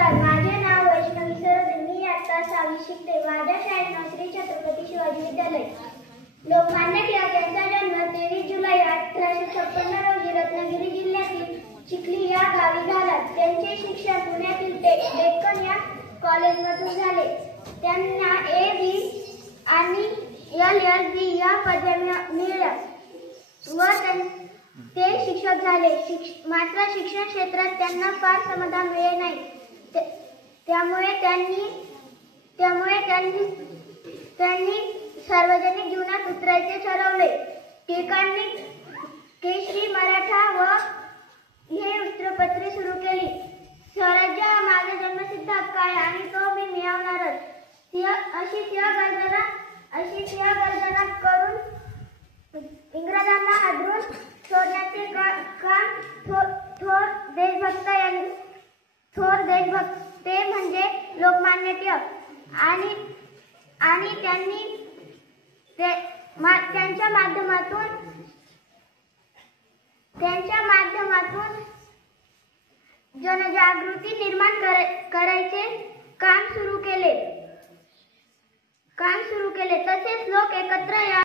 नमस्कार, माझे नाव वैष्णवी सरोदे. मी आता 6वी शिकते. माझ्या शाळेत नाव श्री छत्रपती शिवाजी विद्यालय. लोकमान्य टिळक यांचा जन्म 23 जुलै 1856 रोजी रत्नागिरी जिल्ह्यातील चिखली या गावी झाला. त्यांचे शिक्षण पुण्यातील डेक्कन या कॉलेजमधून झाले. त्यांना A.B. आणि LL.B. या पदव्या मिळाल्या व ते शिक्षक झाले. मात्र शिक्षण क्षेत्रात त्यांना फार समाधान मिळाले नाही. त्यामुळे त्यांनी सार्वजनिक जीवनात उतरायचे ठरवले. टिळकांनी केसरी, मराठा व हे वृत्तपत्रे सुरू केली. स्वराज्य हा माझा जन्मसिद्ध हक्क आहे आणि तो मी मिळवणारच, अशी सिंह गर्जना करून इंग्रजांना हादरून सोडण्याचे काम थोर देशभक्त म्हणजे लोकमान्य टिळक आणि त्यांनी त्यांच्या माध्यमातून जनजागृती निर्माण करायचे काम सुरू केले. तसेच लोक एकत्र